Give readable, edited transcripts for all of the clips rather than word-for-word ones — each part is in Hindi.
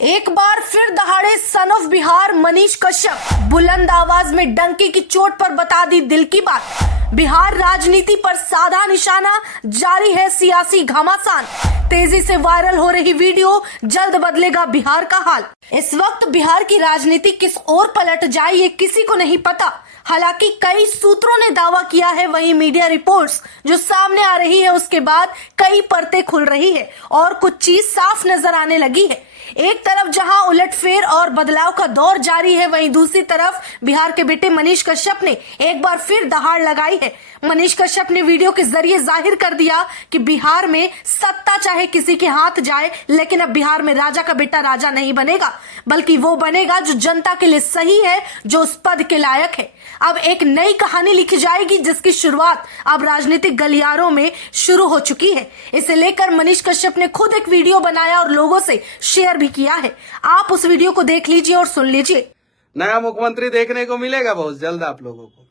एक बार फिर दहाड़े सन ऑफ बिहार मनीष कश्यप बुलंद आवाज में डंके की चोट पर बता दी दिल की बात। बिहार राजनीति पर साधा निशाना, जारी है सियासी घमासान। तेजी से वायरल हो रही वीडियो, जल्द बदलेगा बिहार का हाल। इस वक्त बिहार की राजनीति किस ओर पलट जाए ये किसी को नहीं पता। हालांकि कई सूत्रों ने दावा किया है, वहीं मीडिया रिपोर्ट्स जो सामने आ रही है उसके बाद कई परतें खुल रही है और कुछ चीज साफ नजर आने लगी है। एक तरफ जहां उलटफेर और बदलाव का दौर जारी है, वहीं दूसरी तरफ बिहार के बेटे मनीष कश्यप ने एक बार फिर दहाड़ लगाई है। मनीष कश्यप ने वीडियो के जरिए जाहिर कर दिया कि बिहार में सत्ता चाहे किसी के हाथ जाए, लेकिन अब बिहार में राजा का बेटा राजा नहीं बनेगा, बल्कि वो बनेगा जो जनता के लिए सही है, जो उस पद के लायक है। अब एक नई कहानी लिखी जाएगी जिसकी शुरुआत अब राजनीतिक गलियारों में शुरू हो चुकी है। इसे लेकर मनीष कश्यप ने खुद एक वीडियो बनाया और लोगों से शेयर भी किया है। आप उस वीडियो को देख लीजिए और सुन लीजिए। नया मुख्यमंत्री देखने को मिलेगा बहुत जल्द आप लोगों को।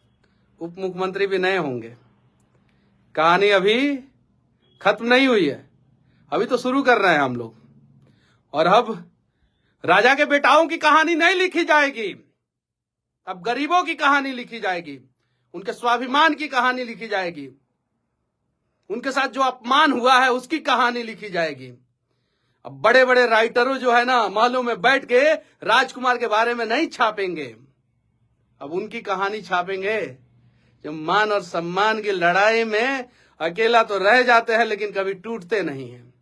उप मुख्यमंत्री भी नए होंगे। कहानी अभी खत्म नहीं हुई है, अभी तो शुरू कर रहे हैं हम लोग। और अब राजा के बेटाओं की कहानी नहीं लिखी जाएगी, अब गरीबों की कहानी लिखी जाएगी, उनके स्वाभिमान की कहानी लिखी जाएगी, उनके साथ जो अपमान हुआ है उसकी कहानी लिखी जाएगी। अब बड़े बड़े राइटरों जो है ना, महलों में बैठ के राजकुमार के बारे में नहीं छापेंगे, अब उनकी कहानी छापेंगे जो मान और सम्मान की लड़ाई में अकेला तो रह जाते हैं लेकिन कभी टूटते नहीं हैं।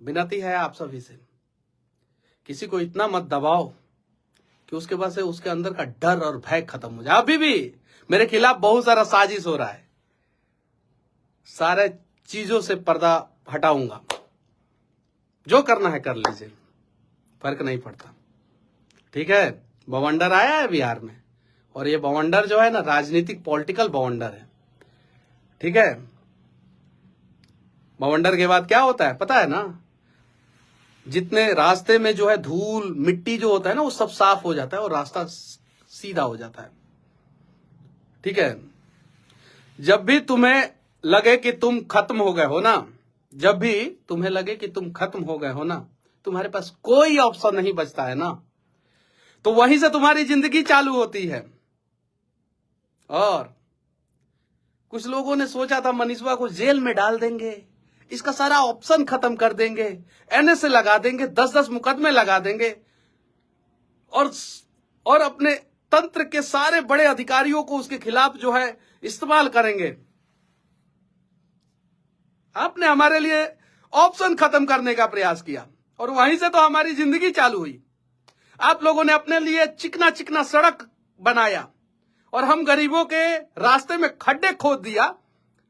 विनती है आप सभी से, किसी को इतना मत दबाओ कि उसके बाद से उसके अंदर का डर और भय खत्म हो जाए। अभी भी मेरे खिलाफ बहुत सारा साजिश हो रहा है, सारे चीजों से पर्दा हटाऊंगा। जो करना है कर लीजिए, फर्क नहीं पड़ता, ठीक है। बवंडर आया है बिहार में, और ये बवंडर जो है ना राजनीतिक पॉलिटिकल बवंडर है, ठीक है। बवंडर के बाद क्या होता है पता है ना, जितने रास्ते में जो है धूल मिट्टी जो होता है ना वो सब साफ हो जाता है और रास्ता सीधा हो जाता है, ठीक है। जब भी तुम्हें लगे कि तुम खत्म हो गए हो ना, जब भी तुम्हें लगे कि तुम खत्म हो गए हो ना, तुम्हारे पास कोई ऑप्शन नहीं बचता है ना, तो वहीं से तुम्हारी जिंदगी चालू होती है। और कुछ लोगों ने सोचा था मनीषवा को जेल में डाल देंगे, इसका सारा ऑप्शन खत्म कर देंगे, एनएसए लगा देंगे, 10-10 मुकदमे लगा देंगे और अपने तंत्र के सारे बड़े अधिकारियों को उसके खिलाफ जो है इस्तेमाल करेंगे। आपने हमारे लिए ऑप्शन खत्म करने का प्रयास किया और वहीं से तो हमारी जिंदगी चालू हुई। आप लोगों ने अपने लिए चिकना चिकना सड़क बनाया और हम गरीबों के रास्ते में खड्डे खोद दिया।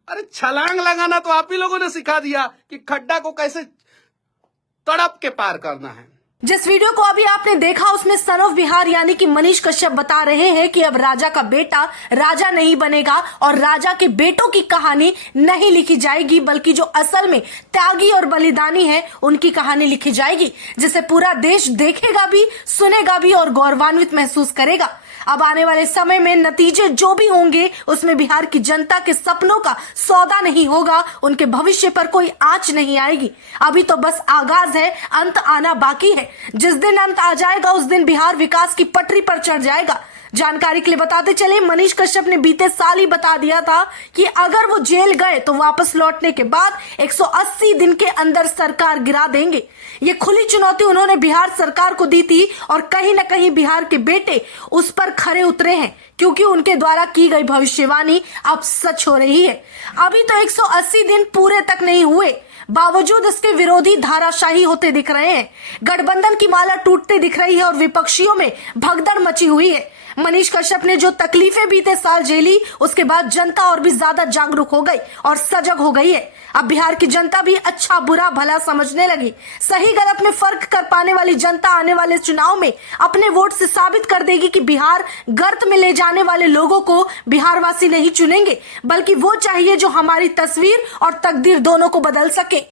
अरे छलांग लगाना तो आप ही लोगों ने सिखा दिया कि खड्डा को कैसे तड़प के पार करना है। जिस वीडियो को अभी आपने देखा उसमें सन ऑफ बिहार यानी कि मनीष कश्यप बता रहे हैं कि अब राजा का बेटा राजा नहीं बनेगा और राजा के बेटों की कहानी नहीं लिखी जाएगी, बल्कि जो असल में त्यागी और बलिदानी है उनकी कहानी लिखी जाएगी, जिसे पूरा देश देखेगा भी, सुनेगा भी और गौरवान्वित महसूस करेगा। अब आने वाले समय में नतीजे जो भी होंगे उसमें बिहार की जनता के सपनों का सौदा नहीं होगा, उनके भविष्य पर कोई आंच नहीं आएगी। अभी तो बस आगाज है, अंत आना बाकी है। जिस दिन अंत आ जाएगा उस दिन बिहार विकास की पटरी पर चढ़ जाएगा। जानकारी के लिए बताते चले, मनीष कश्यप ने बीते साल ही बता दिया था कि अगर वो जेल गए तो वापस लौटने के बाद 180 दिन के अंदर सरकार गिरा देंगे। ये खुली चुनौती उन्होंने बिहार सरकार को दी थी और कहीं न कहीं बिहार के बेटे उस पर खरे उतरे हैं, क्योंकि उनके द्वारा की गई भविष्यवाणी अब सच हो रही है। अभी तो 180 दिन पूरे तक नहीं हुए, बावजूद इसके विरोधी धाराशाही होते दिख रहे हैं। गठबंधन की माला टूटते दिख रही है और विपक्षियों में भगदड़ मची हुई है। मनीष कश्यप ने जो तकलीफें बीते साल झेली, उसके बाद जनता और भी ज्यादा जागरूक हो गई और सजग हो गई है। अब बिहार की जनता भी अच्छा बुरा भला समझने लगी। सही गलत में फर्क कर पाने वाली जनता आने वाले चुनाव में अपने वोट से साबित कर देगी कि बिहार गर्त में ले जाने वाले लोगों को बिहारवासी नहीं चुनेंगे, बल्कि वो चाहिए जो हमारी तस्वीर और तकदीर दोनों को बदल सके।